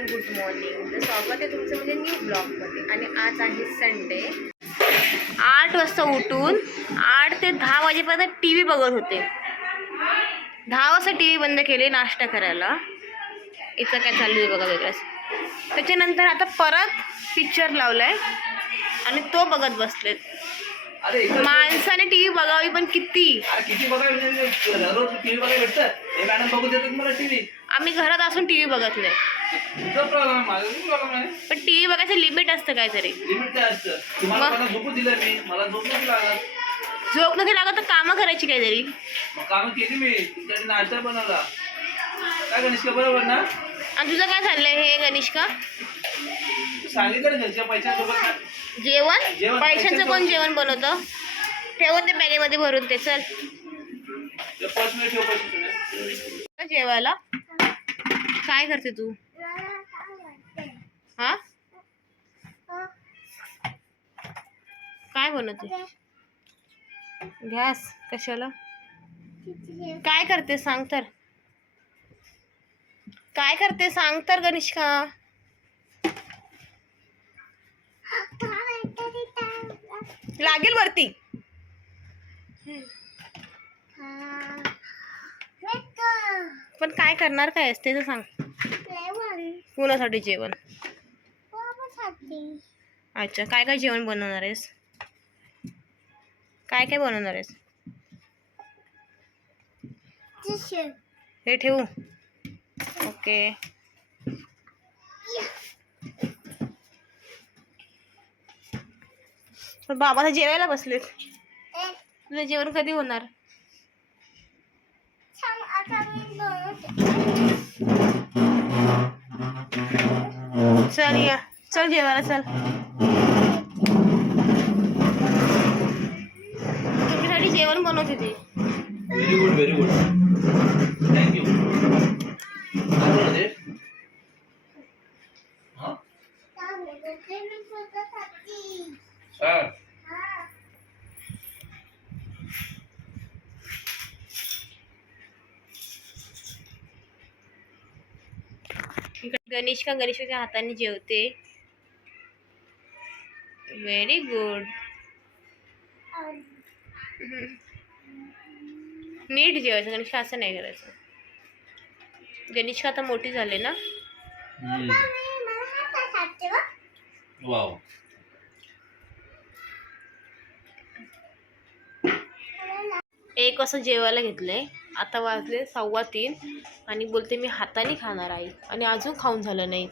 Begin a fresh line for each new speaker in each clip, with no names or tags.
Everyone good morning तर स्वागत आहे तुमचं म्हणजे न्यू ब्लॉगमध्ये आणि आज आहे संडे आठ वाजता उठून आठ ते दहा वाजेपर्यंत टी व्ही बघत होते. दहा वाजता टी व्ही बंद केले नाश्ता करायला. इथं काय चालू आहे बघा वेगळंच. त्याच्यानंतर आता परत पिक्चर लावलाय. आणि तो बघत बसलेत. माणसाने टी व्ही बघावी पण किती?
म्हणजे
आम्ही घरात असून टी व्ही बघत नाही.
तुझा प्रॉब्लेम आहे माझा प्रॉब्लेम आहे.
पण टी व्ही बघायचं लिमिट असतं काहीतरी.
लिमिट काय असतं. तुम्हाला
मग?
मला झोपू दिलं मी. मला झोप नाही लागत.
झोप नव्हती लागत तर कामं करायची काहीतरी.
मग कामं केली मी. तुमच्यासाठी नाश्ता बनवला. काय गणेश का बरोबर ना?
आणि तुझं काय चाललंय हे गणिष्का
तू सांगितलं ना घरच्या पैशासोबत
जेवण?
जेवण,
पैशांचं कोण जेवण बनवतं? ठेवून ते बॅगेमध्ये भरून ते चल.
ठेव पैसे.
जेवायला? काय करते तू? हा? काय बनवते? गॅस कशाला? काय करते सांग तर. काय करते सांग तर गणिष्का लागेल वरती. पण काय करणार काय असते ते सांग. कुणासाठी जेवण? अच्छा काय काय जेवण बनवणार आहेस? काय काय बनवणार आहेस? हे ठेवू? ओके. बाबा तर जेवायला बसलेत. तुझं जेवण कधी होणार? चल या. चल जेवायला चल. तुमच्यासाठी जेवण बनवते ते
very good very good thank you हा?
गणेश का गणेशाच्या हाताने जेवते. व्हेरी गुड नीट जेवायचं गणेश असं नाही करायचं. गणेश आता मोठी झाले ना?
वाव.
एक असं जेवायला घेतलंय. आता वाजले सव्वा तीन आणि बोलते मी हाताने खाणार आई आणि अजून खाऊन झालं नाही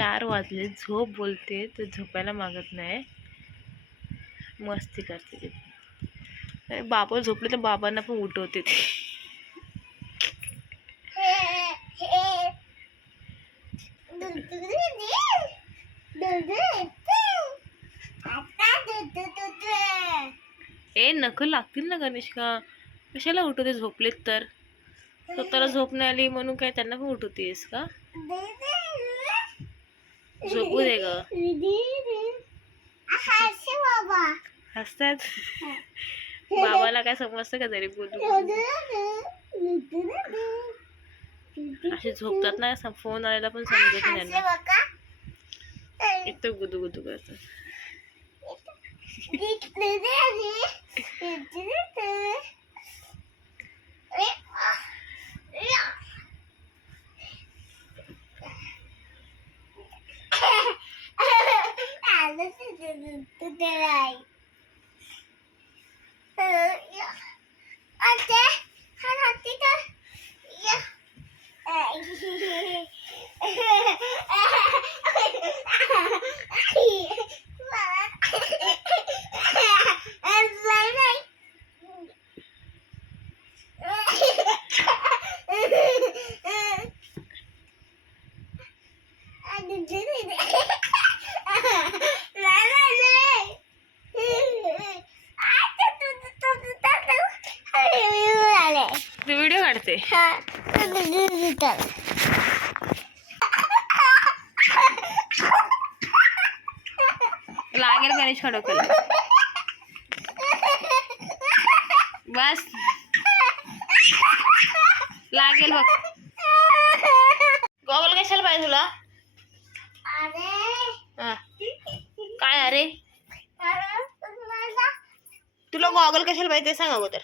चार वाजले. झोप बोलते तर झोपायला मागत नाही. मस्ती करते ती. अरे बाबा झोपले तर बाबांना पण उठवते ती. ए नख लागतील ना गणेश का कशाला उठवते झोपलेत तर? स्वतःला झोप नाही आली म्हणून काय त्यांना पण उठवतेस का? झोपू दे ग. हसतात. बाबाला काय समजतं का तरी बोलू असे झोपतात ना फोन आलेला पण समजत नाही त्यांना एकदम गुदू गुदू करतात. Ha ha ha! व्हिडिओ काढते लागेल गणेश खडोक्याला
बस लागेल बघ गॉगल कशाला पाहिजे तुला हा. काय अरे तुला गॉगल कशाला पाहिजे ते सांग अगोदर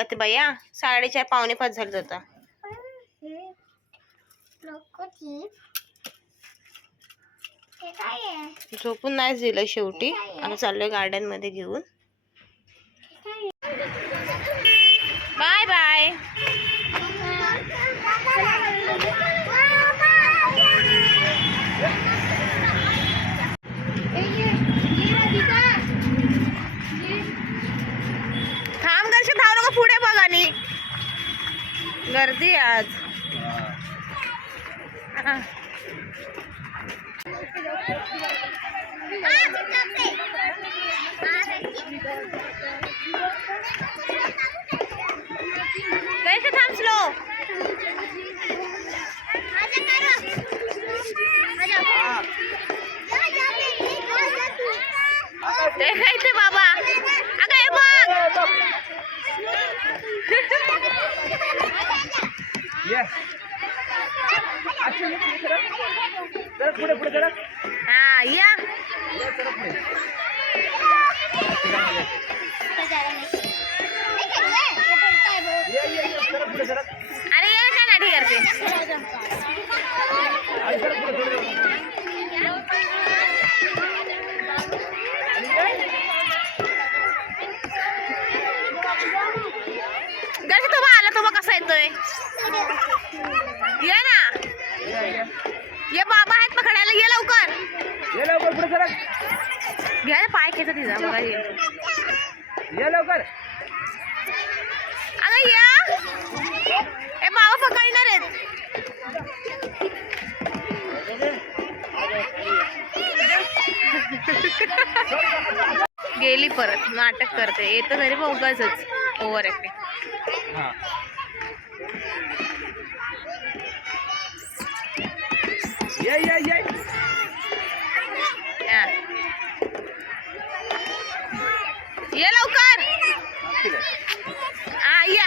ऊन नाही लागत बाया साडेचार पावणे पाच झालं होता झोपून नाही दिलं शेवटी. आम्ही चाललोय गार्डनमध्ये घेऊन. बाय बाय Yeah दर्शन धाव नको पुढे बघ आणि गर्दी आहे आज. हा. कैसे थांब स्लो? ते खायचे बाबा अगं हे बघ
ये अच्छा ये पुढे सरक. सरक पुढे पुढे सरक.
हा या
ये ये सरक पुढे सरक.
अरे ये काय लाठी करते
आणि सरक पुढे थोडं.
दर्शन तुम्हा आला तुम्हा कसा येतोय ये ना
ये ये.
ये बाबा आहेत पकडायला ये लवकर
ये लवकर पुढे सरक.
खेचा तिचा बघा ये
लवकर.
अगं या. ए बाबा पकडणार आहेत. गेली परत. नाटक करते. येतं तरी मग उगाच ओव्हर ऍक्टिंग
हा. ये ये. ये
लवकर
ठीक आहे.
हा या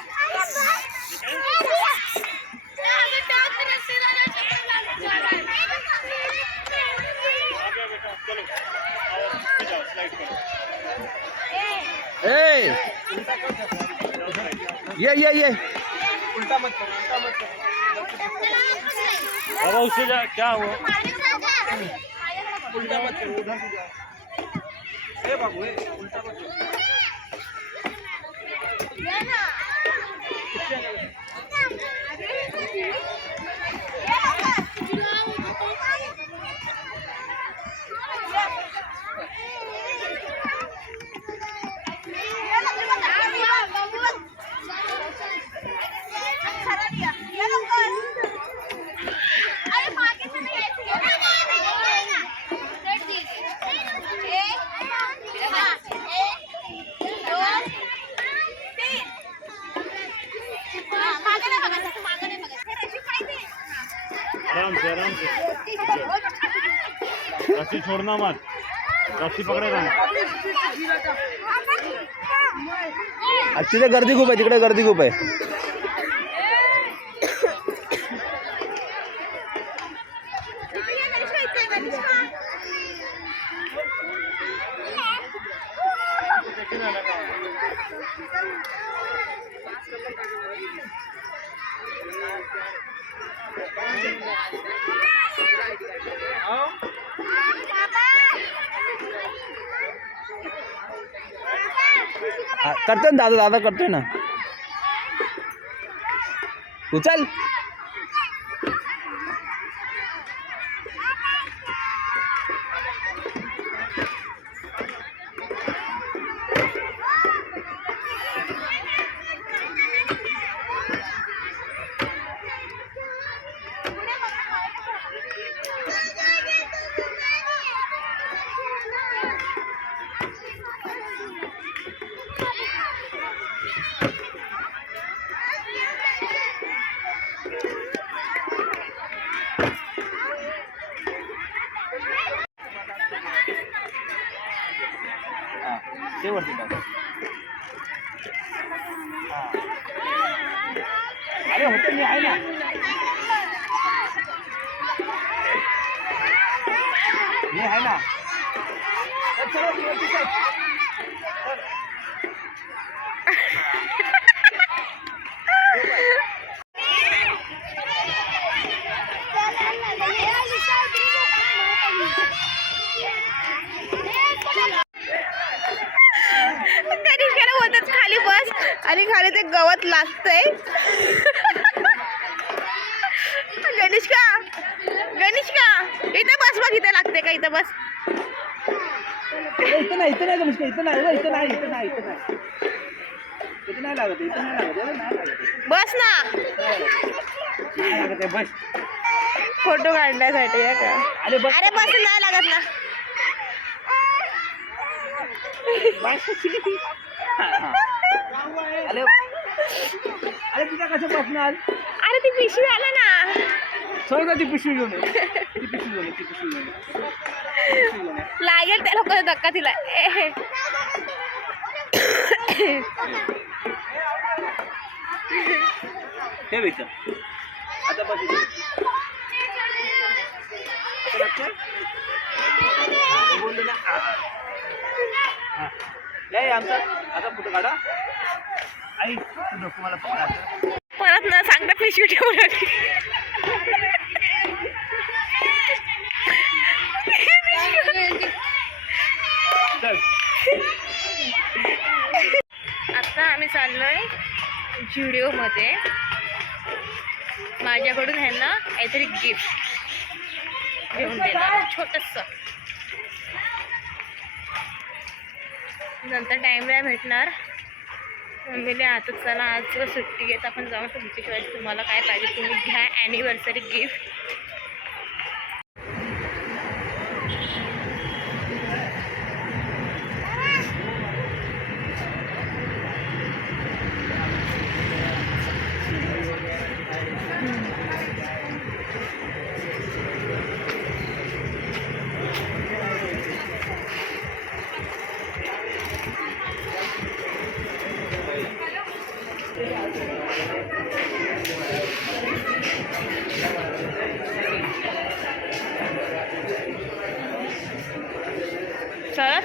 ये ये ये उल्टा मत करो उल्टा मत करो
अब उससे जा- क्या हुआ?
उल्टा मत करो उधर से जाओ ए बाबू ए उल्टा मत करो
आराम से आराम से रस्सी छोड़ना मत रस्सी पकड़ेगा ना
तिथे गर्दी खूप आहे तिकडे गर्दी खूप आहे. हा, ना दादा दादा करतोय ना. उचल मी आहे ना.
होतच खाली बस. आणि खाली ते गवत लागतंय गणेशका गणेशका इथं बस बघ इथं लागते का इथं बस?
इथं नाही इथं नाही गणेश इथं नाही इथं नाही इथं नाही इथं नाही. इथं नाही लागत इथं नाही लागत
बस ना.
लागत बस.
फोटो काढण्यासाठी का?
अरे बस.
अरे बस नाही लागत ना.
बस. अरे तुझा कसं बसणार?
अरे ती पिशवी आला ना.
का ती पिशवी घेऊन ये. ती पिशवी घेऊन ये, ती पिशवी घेऊन ये.
लागेल त्या लोक धक्का तिला ए, हे.
हे विचार आता बस इथे. आता बोलले ना आ. हा. या, या, आमचा आता फोटो काढा आई तू नको मला फोटो काढ.
परत न सांगता पिशवी ठेवून आता आम्ही चाललोय जुडिओमध्ये. माझ्याकडून ह्यांना काहीतरी गिफ्ट घेऊन देणार छोटस. नंतर टाईम नाही भेटणार. मम्मीने आता चला आज सुट्टी घेत आपण जाऊन तुमची तुमच्याशिवाय. तुम्हाला काय पाहिजे तुम्ही घ्या ॲनिव्हर्सरी गिफ्ट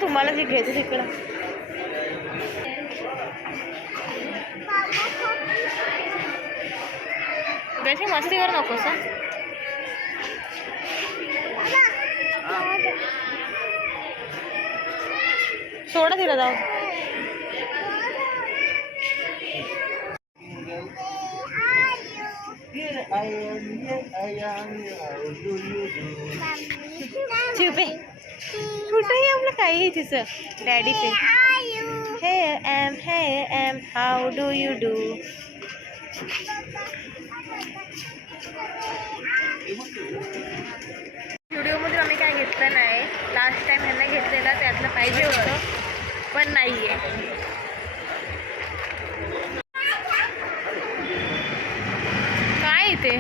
तुम्हाला जे घ्यायचं तिकडं त्याची मस्ती करू नकोस सोडा तिला जाऊ.
Here I am, here I am, how do you do?
कुठंही आपलं काही आहे तिचं. डॅडी ते हे एम हे M how do you do व्हिडिओमध्ये आम्ही काय घेतलं नाही. लास्ट टाइम ह्यांना घेतलेला त्यातलं पाहिजे होतं. पण नाही आहे काय ते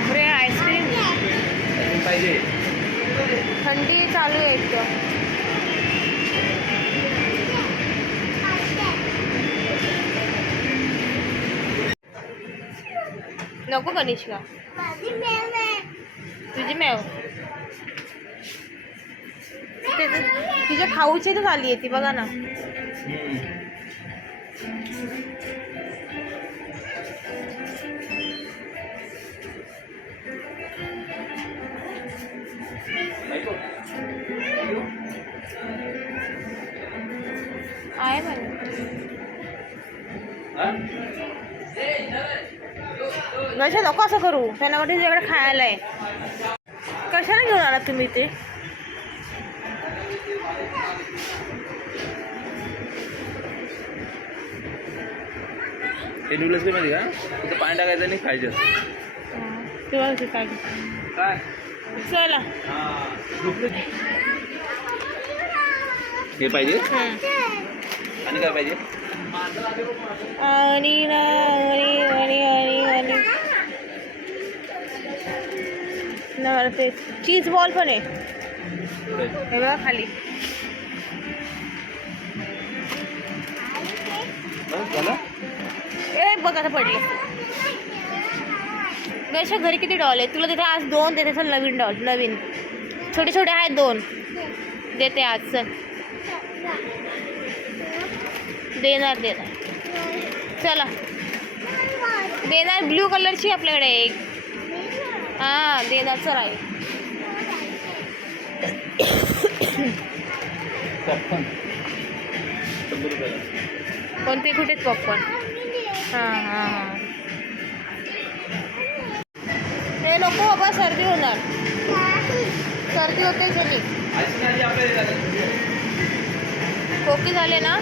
बापरे आईस्क्रीम.
पाहिजे.
थंडी चालू आहे एकदम. नको कनिष्का. तुझी मेव. ते- ते- तिच्या खाऊची तर झाली आहे ती बघा ना. गशा नको असं करू. त्यांना वाटतं तुझ्याकडे खायला आहे. कशाला घेऊन आला तुम्ही ते
हे नूडल्स काय माहिती का? तिथं पाणी टाकायचं आणि खायचं.
तेव्हा काय
काय?
चला.
हे. पाहिजे. आणि काय पाहिजे?
आणि ना आणि आणि आणि आणि. ते चीज बॉल पण आहे. हे बघा खाली. ए बघ आता पडली. गणेशा घरी किती डॉल आहे तुला तिथे आज दोन देते चल नवीन डॉल नवीन. छोटे छोटे आहेत दोन. देते आज चल. देणार देणार. चला. देणार ब्ल्यू कलरची आपल्याकडे एक. हां देणार चल.
रुपयाला
कोणते कुठे पॉपकॉर्न हां हां हां. हे नको बाबा सर्दी होणार. सर्दी होते झाली खोकी झाले ना?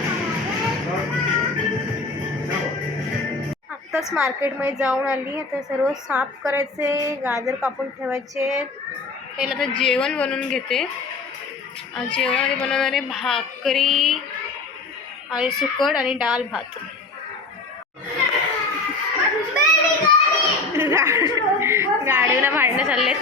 आत्ताच मार्केटमध्ये जाऊन आली. आता सर्व साफ करायचे गाजर कापून ठेवायचे. पहिलं आता जेवण बनवून घेते. आज जेवणामध्ये बनवणार आहे भाकरी आणि सुकट आणि डाळ भात. गाडीला भांडणं चाललेत.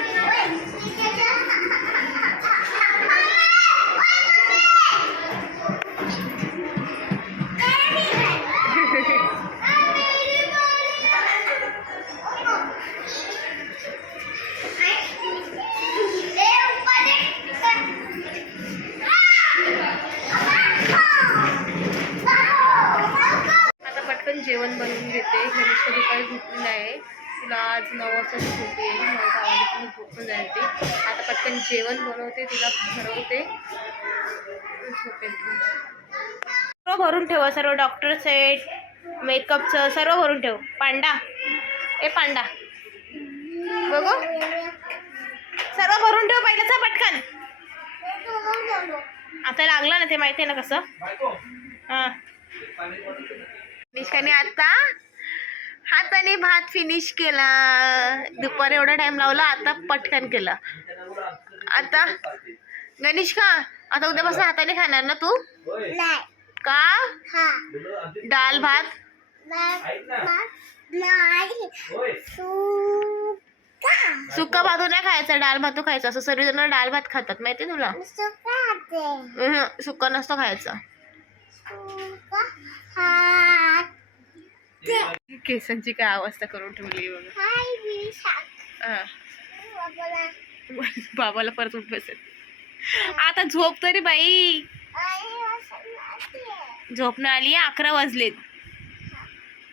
सर्व भरून ठेव सर्व डॉक्टर सेट मेकअपचं सर्व भरून ठेव. पांडा. ए पांडा. बघू. सर्व भरून ठेव पहिल्याचा पटकन. आता लागला ना ते माहिती आहे ना कसं? हां. निष्काने आता हाताने भात फिनिश केला. दुपारी एवढा टाइम लावला आता पटकन केला. आता गणेश का? आता उद्यापासून हाताने खाणार ना तू? का? डाल भात? सुका. भात नाही खायचा डाल भात खायचा. असं सर्वजण डाल भात खातात माहिती तुला? सुका नसतो खायचा. केसांची काय अवस्था करून ठेवली बघा. हा. बाबाला. परत उठ बसेल आता झोप तरी बाई. झोपणं आली आहे, अकरा वाजलेत.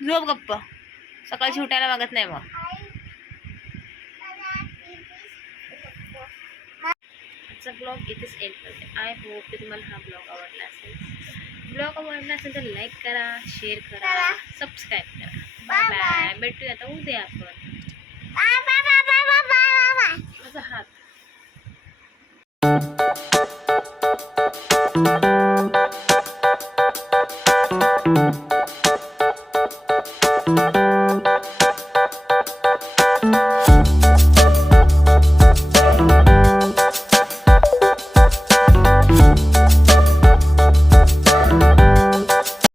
झोप गप्प. सकाळची उठायला मागत नाही मग. आजचा ब्लॉग इथेच एंड करते. आय होप की तुम्हाला हा ब्लॉग आवडला असेल. ब्लॉग आवडला असेल तर लाईक करा शेअर करा सबस्क्राईब करा. बाय बाय भेटूया आता उद्या आपण. माझा हात